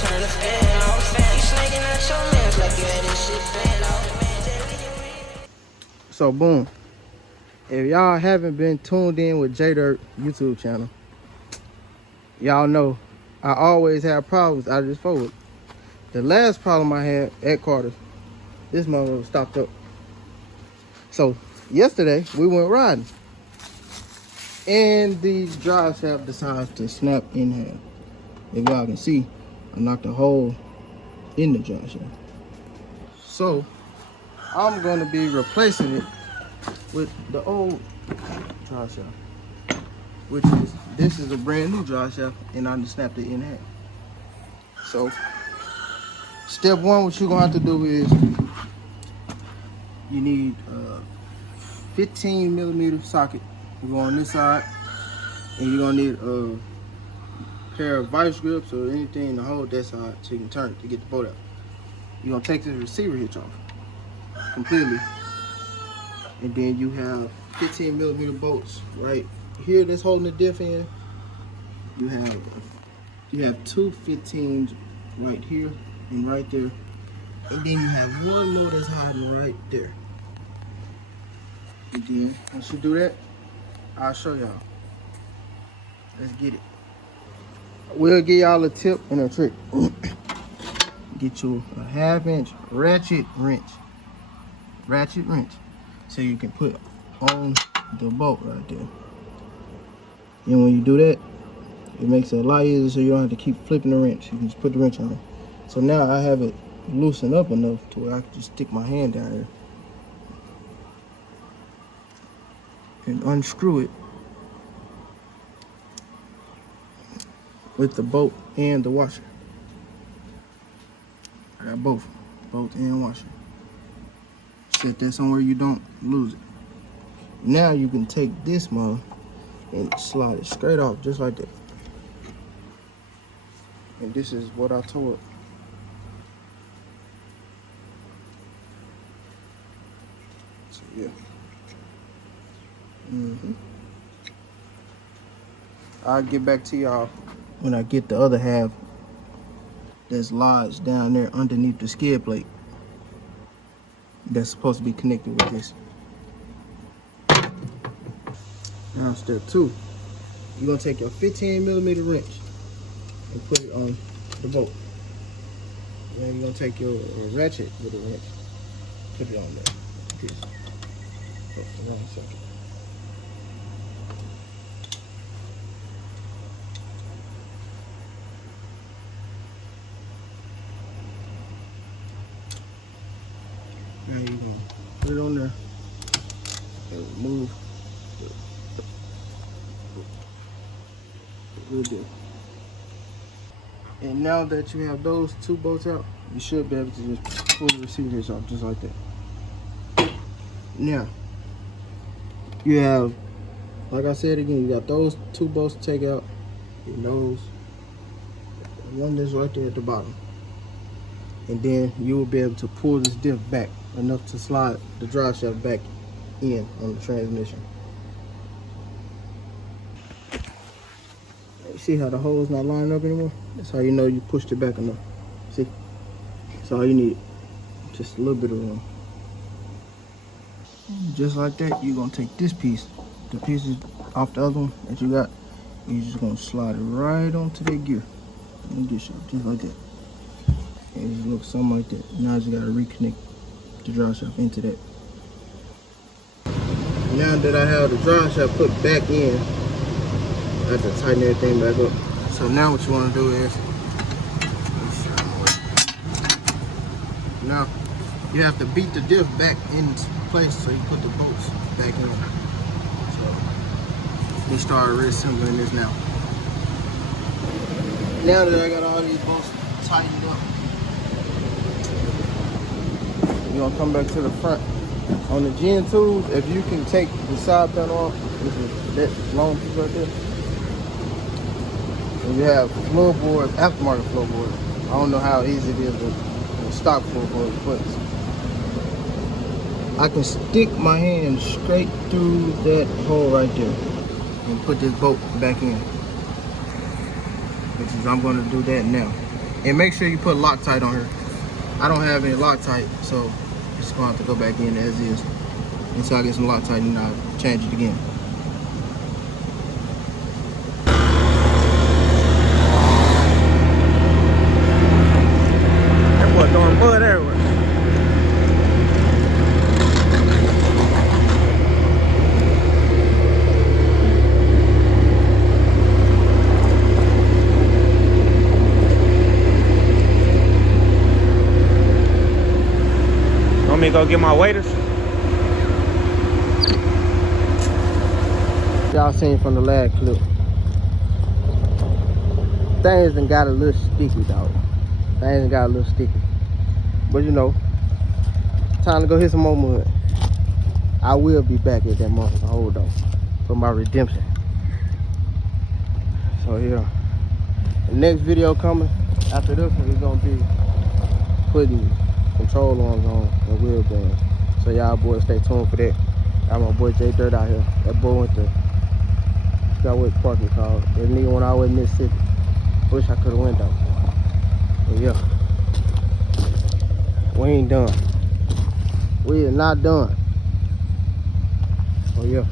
turn the fan off. You snaking out your mans like you had this shit planned out. So boom, if y'all haven't been tuned in with J Dirt YouTube channel, y'all know I always have problems out of this forward. The last problem I had at Carter's, this mother stopped up. So yesterday we went riding and the drive shaft decides to snap in half. If y'all can see, I knocked a hole in the drive shaft. So I'm gonna be replacing it with the old drive shaft, which is, this is a brand new drive shaft and I just snapped it in half. So step one, what you're gonna have to do is you need a 15 millimeter socket. You go on this side, and you're gonna need a pair of vice grips or anything to hold that side so you can turn it to get the bolt out. You're gonna take this receiver hitch off completely, and then you have 15 millimeter bolts right here that's holding the diff in. You have two 15s right here and right there, and then you have one more that's hiding right there. And then once you do that, I'll show y'all. Let's get it. We'll give y'all a tip and a trick. Get you a 1/2 inch ratchet wrench. So you can put on the bolt right there. And when you do that, it makes it a lot easier so you don't have to keep flipping the wrench. You can just put the wrench on. So now I have it loosened up enough to where I can just stick my hand down here and unscrew it with the bolt and the washer. I got both and washer. Set that somewhere you don't lose it. Now you can take this mother and slide it straight off just like that. And this is what I tore it. So yeah. I'll get back to y'all when I get the other half that's lodged down there underneath the skid plate that's supposed to be connected with this. Now step two, you're gonna take your 15 millimeter wrench and put it on the bolt. Then you're gonna take your ratchet with a wrench, put it on there. This. Oh, the wrong socket. Now you're gonna put it on there and remove the And now that you have those two bolts out, you should be able to just pull the receiver hitch off just like that. Now, you have, like I said again, you got those two bolts to take out, and those, one that's right there at the bottom. And then you will be able to pull this diff back enough to slide the drive shaft back in on the transmission. You see how the hole's not lining up anymore? That's how you know you pushed it back enough. See? That's all you need. Just a little bit of room. Just like that, you're gonna take this piece, the pieces off the other one that you got, and you're just gonna slide it right onto that gear. And just like that. And it just looks something like that. Now you gotta reconnect the drive shaft into that. Now that I have the drive shaft put back in, I have to tighten everything back up. So now what you want to do is, now you have to beat the diff back into place so you put the bolts back in. So we start reassembling this now. Now that I got all these bolts tightened up, you're gonna come back to the front. On the Gen 2s, if you can take the side panel off, which is that long piece right there, and you have floorboards, aftermarket floorboards. I don't know how easy it is with stock floorboards, but I can stick my hand straight through that hole right there and put this bolt back in, which is, I'm going to do that now. And make sure you put Loctite on her. I don't have any Loctite, so it's gonna have to go back in as is until I get some Loctite and I'll change it again. That boy throwing mud everywhere. Want me to go get my waders? Y'all seen from the last clip. Things done got a little sticky, dog. Things done got a little sticky. But you know, time to go hit some more mud. I will be back at that month to hold on for my redemption. So yeah, the next video coming after this one is gonna be putting control arms on and wheel bands. So y'all boys stay tuned for that. Got my boy J Dirt out here. That boy went to, I forgot what park it called. That nigga went all the way to Mississippi. Wish I could have went though. But yeah, we ain't done. We are not done. Oh yeah.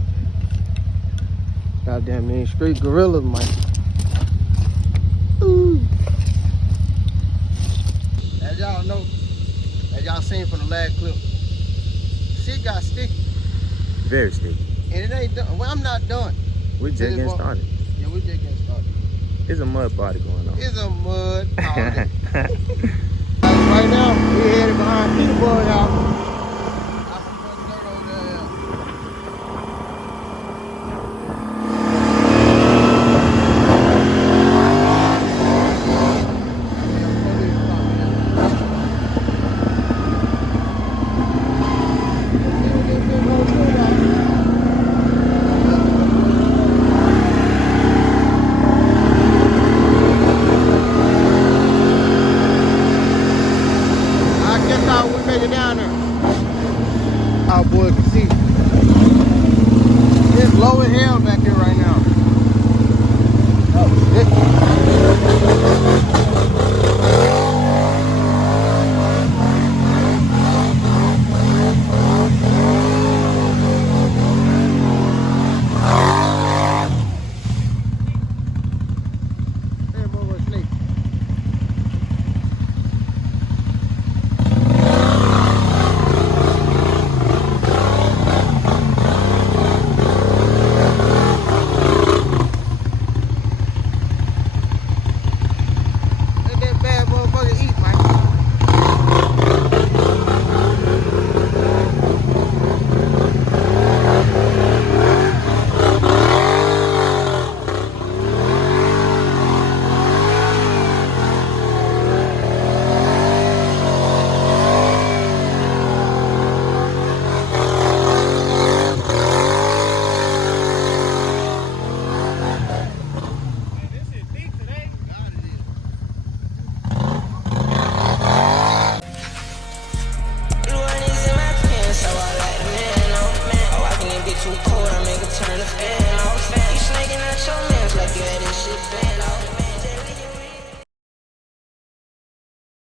Goddamn mean street gorillas, man. Ooh. As y'all know, as y'all seen from the last clip, shit got sticky. Very sticky. And it ain't done. Well, I'm not done. We just getting started. Yeah, we just getting started. There's a mud party going on. It's a mud party. Right now, we headed behind Peterborough House. Got some mud dirt over there. Our boy can see. It's low as hell back here right now. Oh, shit.